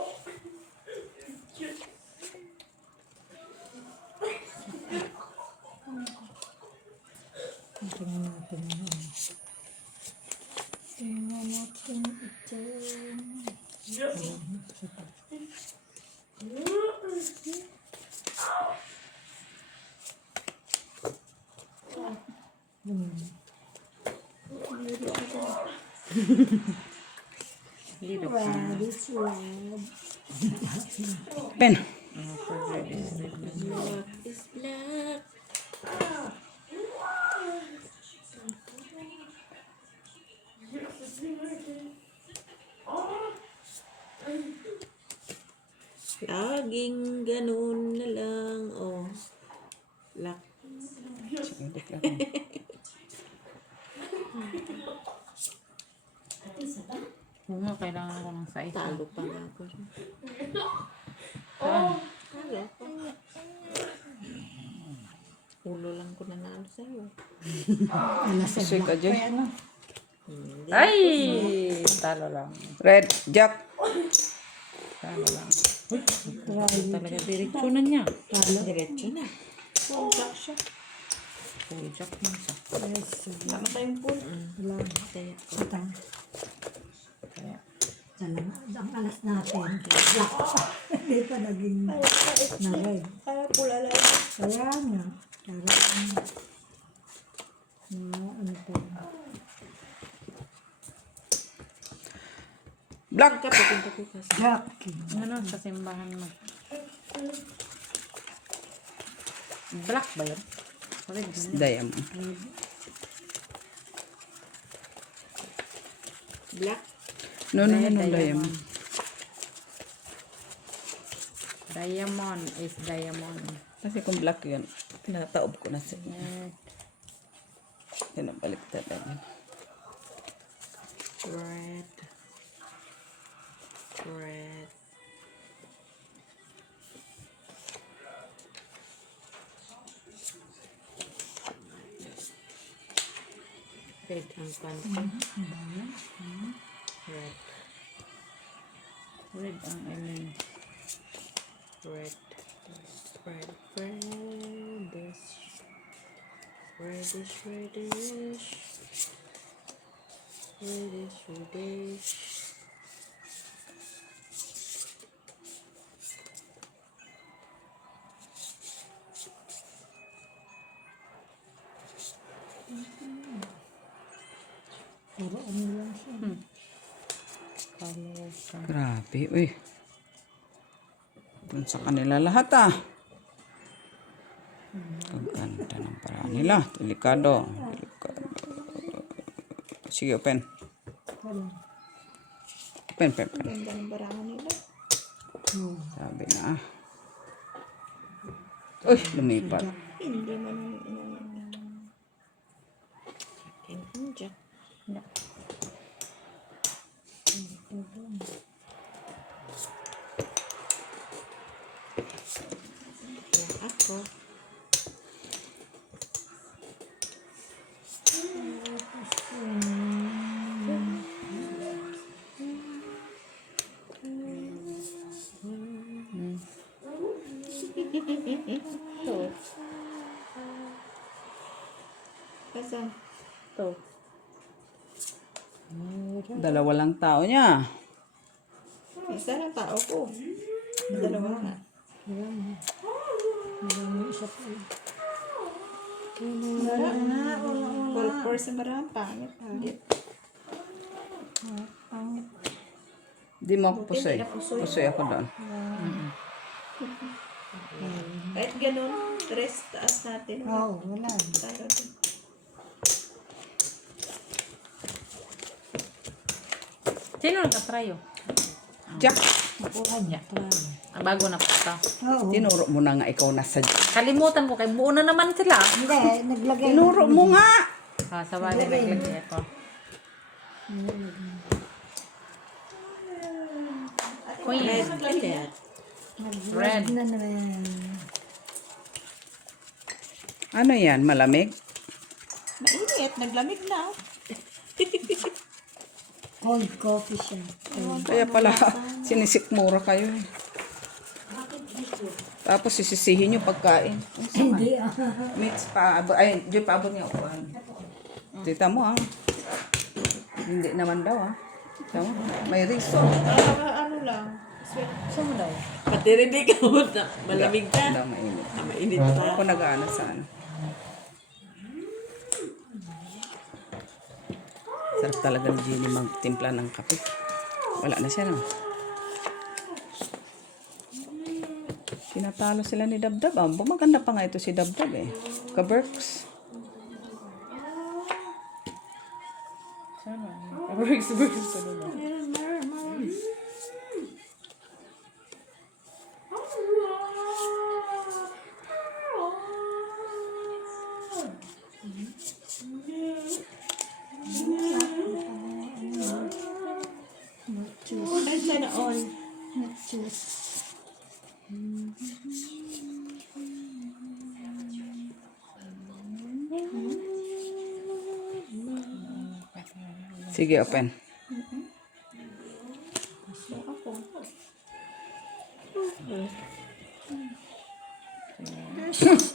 Tingnan natin yun. Tingnan natin ito. Red is red. Pen. Is black. Laging ganun na lang. Oh. Black. Oo nga, kailangan ko ng size. Talo pa nga ako. Saan? Talo pa. Ulo lang ko nanalo sa'yo. Pusoy ka dyan. Hindi. Ay! Talo lang. Red, Jack. Talo lang. Uy, talaga diretso na niya. Diretso na. Oh, jack siya. Full jack na siya. Tama tayong pool. Kaya ko. Kaya, Ang alas natin. Black. Hindi pa naging na red. Kaya pula lang. Kaya nga. Parang ano pa. Black. Papunta ko kasi. Jackie. ano, sa simbahan mo. Black ba yun? Red ba yun? Diamond. Black. No, Red diamond. Diamond is diamond. Kasi kung black yun, tinataob ko na siya. Red. Tinabaliktad na yun. Red. Red. Red ang panty. Red. Red ang amin. Red. Red. Reddish. Reddish. Reddish. Reddish. Reddish. Grabe, uy. Dun sa kanila lahat ah. Ang ganda ng paraan nila. Delikado. Delikado. Sige, open. Open. Ganda ng barangan nila. Sabi na ah. Uy, lumipat. Hindi man Jack. Ako. Asan? To. Dalawa lang tao niya. Isa lang tao ko. Dalawa nga. Full person marami pangit. Di mo ako pusoy. Pusoy ako doon. Kahit ganun, rest taas natin. Oo, wala. Tayo din. Sino nagka-try oh? Jack, Ang bago na po ito. Oo. tinuro mo na nga ikaw nasa Kalimutan ko kay buo na naman sila. Hindi, naglagay. Tinuro mo nga. Ah, sa bagay naglagay ako. Queen. Red. Na naman. Ano yan? Malamig? Mainit, naglamig na. Cold coffee siya. Kaya pala, sinisikmura kayo eh. Tapos sisisihin yung pagkain. Hindi ah. Mix pa, ay, di pa abot niya upuan. Tita mo ah. Hindi naman daw ah. Tama, may reason. Ano lang. Saan mo daw? Patirinig ka mo na. Malamig ka. Hindi mainit. Mainit pa. Ako nag-ano sa ano. Sarap talaga ni Jenny magtimpla ng kape. Wala na siya naman. Pinatalo sila ni Dabdab. Ah. Bumaganda pa nga ito si Dabdab eh. Ka-Berks. Ay, sana all. Sige, open.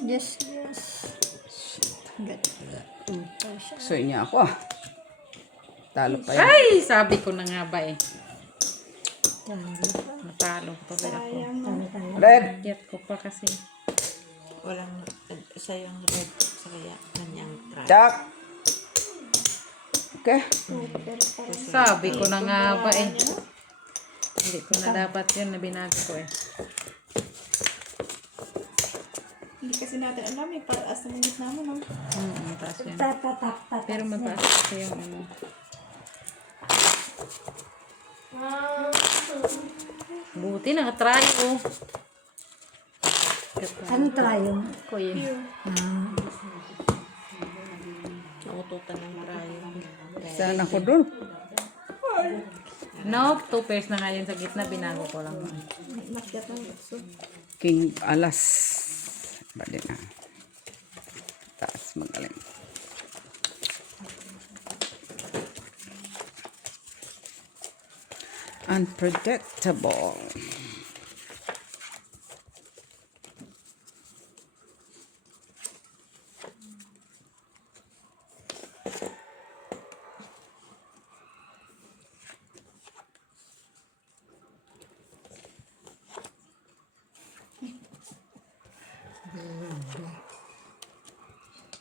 Yes. So, niya ako ah. Talo pa yan. Ay, sabi ko na nga ba eh. Natalo pa rin ako. Red! Get ko pa kasi. Walang siya yung red sa kaya kanyang try. Jack! Okay. Sabi ko na nga ba eh. Hindi ko na dapat yun na binago ko eh. Hindi kasi natin alam eh. Paraas na minute namin. No? Mataas yan. Tatatak. Pero mataas kasi yung ano. Buti naka-try oh. Anong trayo? Kuya. Naututan ng trayo. Saan ako doon? Nope, 2 pairs na ngayon sa gitna. Binago ko lang. King alas. Bali na. Taas magaling. Unpredictable.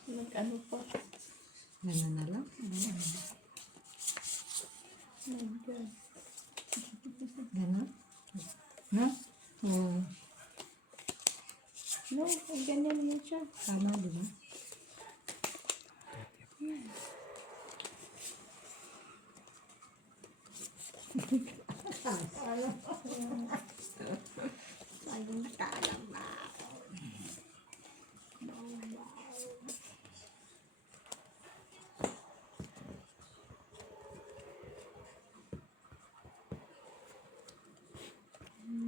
Nag-ano pa. Ano na lang? Ganon? Ha? Oo. No, ay ganyan yun siya. Tama, di ba?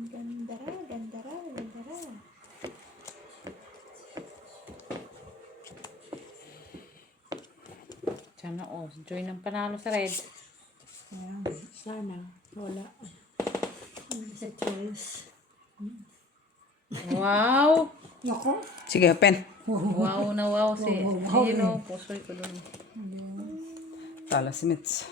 Gandara, gandara, gandara. Sana oh. Joy ng panalo sa red. Ayan. Sana. Wala. Sa choice. Wow! Nako. Sige, pen. Wow na wow si Hilo. Pusoy ko dun. Talo si Mitz.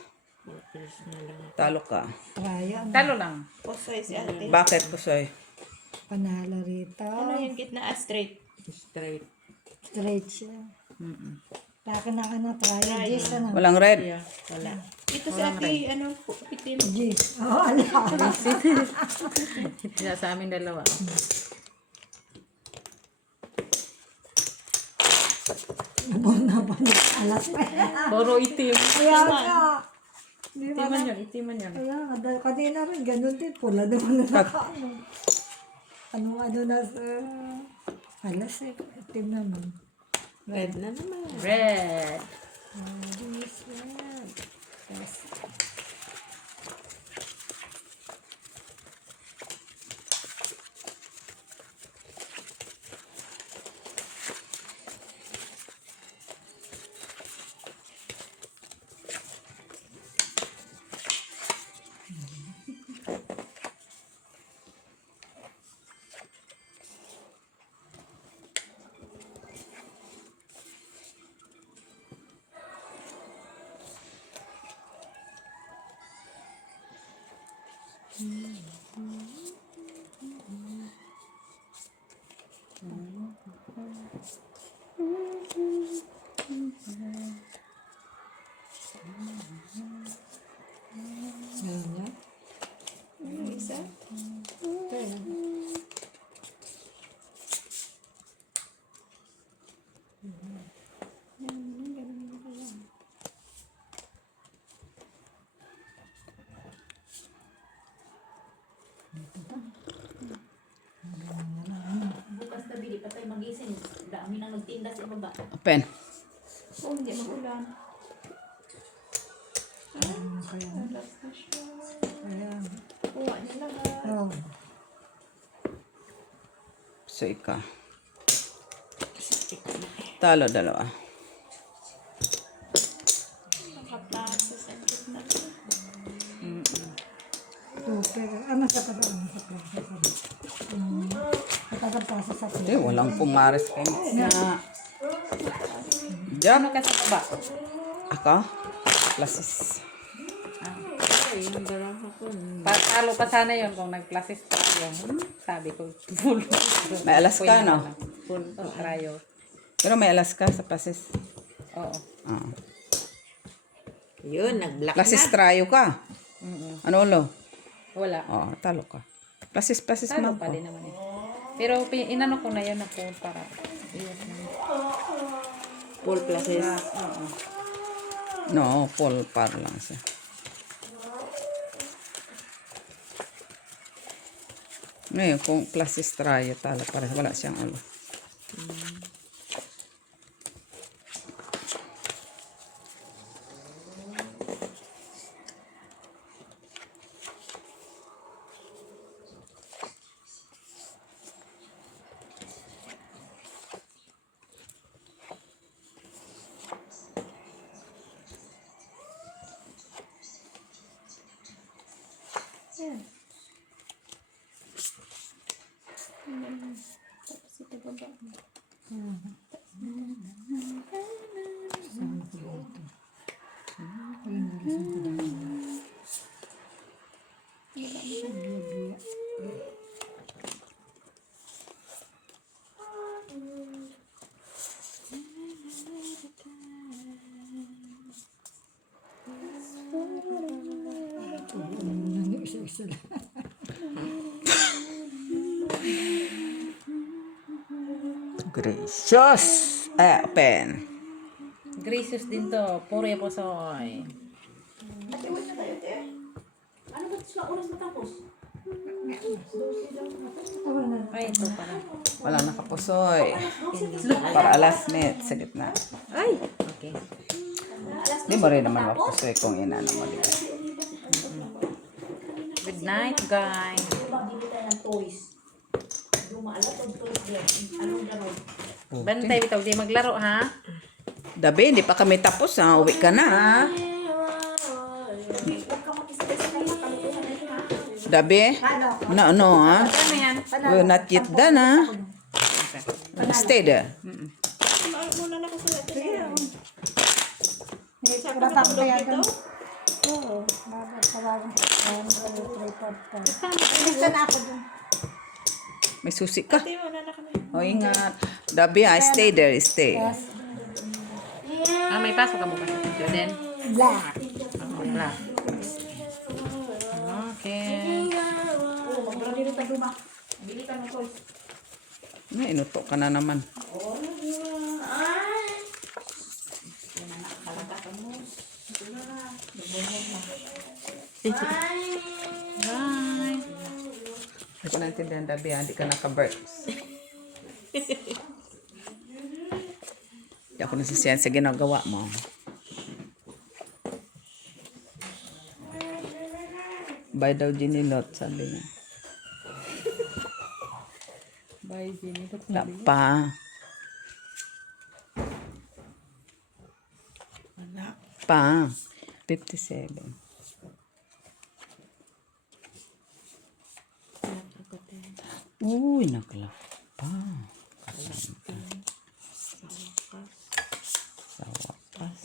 Talo ka. Trayo. Talo lang. Pusoy si ate. Bakit po, Soy? Panalo rito. Ano yung gitna? Straight. Straight. Straight siya. Laki na ka na. Trayo. Jis, ano? Walang red. Wala. Ito si ate, ano, itim. Jis. Oo, ano? Sila sa amin dalawa. Alas pa. Puro itim. Kaya ka. Di ba? Itiman yun, itiman yun. Kaya nga, dahil kanina rin, ganun din. Pula naman na nakaano. Ano na sa... Alas eh. Itim naman. Red na naman. Red. Jis, yan. Yes. Yung isa? Bukas na bili pa tayo magising. Dami nang nagtinda sa baba. Pen. Oh, hindi magulan. Alas na siya. Ayan. Kuha niya lahat. Oh. Soy ka. Talo dalawa. Nakaplasa sa gitna. Super. Ano sa pasa? Ano sa pasa? Nakakapasa sa pasa. Eh, walang pumares kay Mitz na. Diyan. Ano ka sa baba? Ako? Plasis. Talo pa sana yun kung nag-classes tayo. Sabi ko, full. May alas ka, no? Full trayo. Pero may alas ka sa plasis. Oo. Ah. Yun, nag-black Plasis trayo ka. Ano ulo? Wala. Oo, talo ka. Plasis Talo man pa po. din naman eh. Pero inano ko na yun na full para. full places. No, full par lang siya. Ngayon, kung klase straya tala, para wala siyang ulo. Gracious! Open. Gracious din to. Puri po soy. Ate, wala na tayo, te. Ano ba sila oras matapos? Ay, ito pala. Wala nakapusoy. Para alas net sa gitna. Ay! Okay. Di mo rin naman mapusoy kung inano mo. Di ba? Good night, guys. Diba, bili tayo ng toys. Dumaalat ang toys din. Anong gano'n? Bantay, bitaw. Di maglaro, ha? Dabi, hindi pa kami tapos ha. Uwi ka na ha. Huwag ka mag-stress na yung kalukuhan na ito, ha? Dabi? No, ha? Ano yan? We're not yet done ha. Stay there. Muna na kasi natin. Wala pa akong payagan. Oo. Dapat tawagan. 1, 2, 3, 4, 5. Isa na ako dun. May susi ka. O ingat. Dabi ha, stay there, stay. Ah, may pasok ka bukas. Then, Black. black. Okay. Oo, mag-radio tayo duma. Bili ka ng toys. Na, inuto ka na naman. Bye. Hindi ko naintindihan, Dabi ha. Hindi ka naka-burks. Hindi ako nasisiyan sa ginagawa mo. Bye daw, Ginilot, sabi niya. Bye, Jenny. Wala pa. Wala pa. 57. Uy, naglak pa. Sa wakas.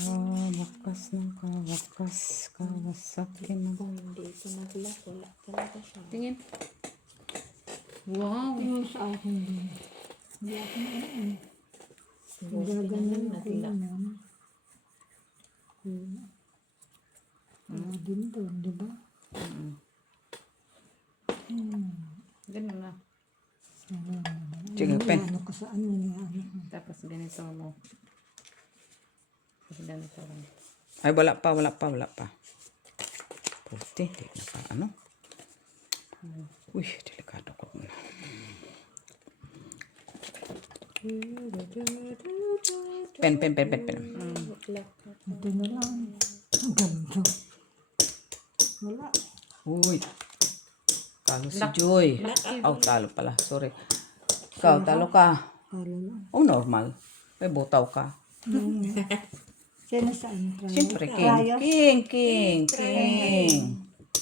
Kawakas ng kawakas. Kawasaki ng Tingin. Wow. Yung sa akin din. Hindi ako na gaganan ako naman. Din doon, di ba? Ganun na. Sige, pen. Ano ko sa ano niya. Tapos ganito mo. Tapos ganito lang. Ay, wala pa. Puti, di na pa, ano? Uy, delikado ko na. Pen. Ito na lang. Ang ganda. Wala. Uy. Talo si Joy. Oh, talo pala. Sorry. Ikaw, talo ka. Palo lang. Oh, normal. May butaw ka. Sino saan? Siyempre, king. King.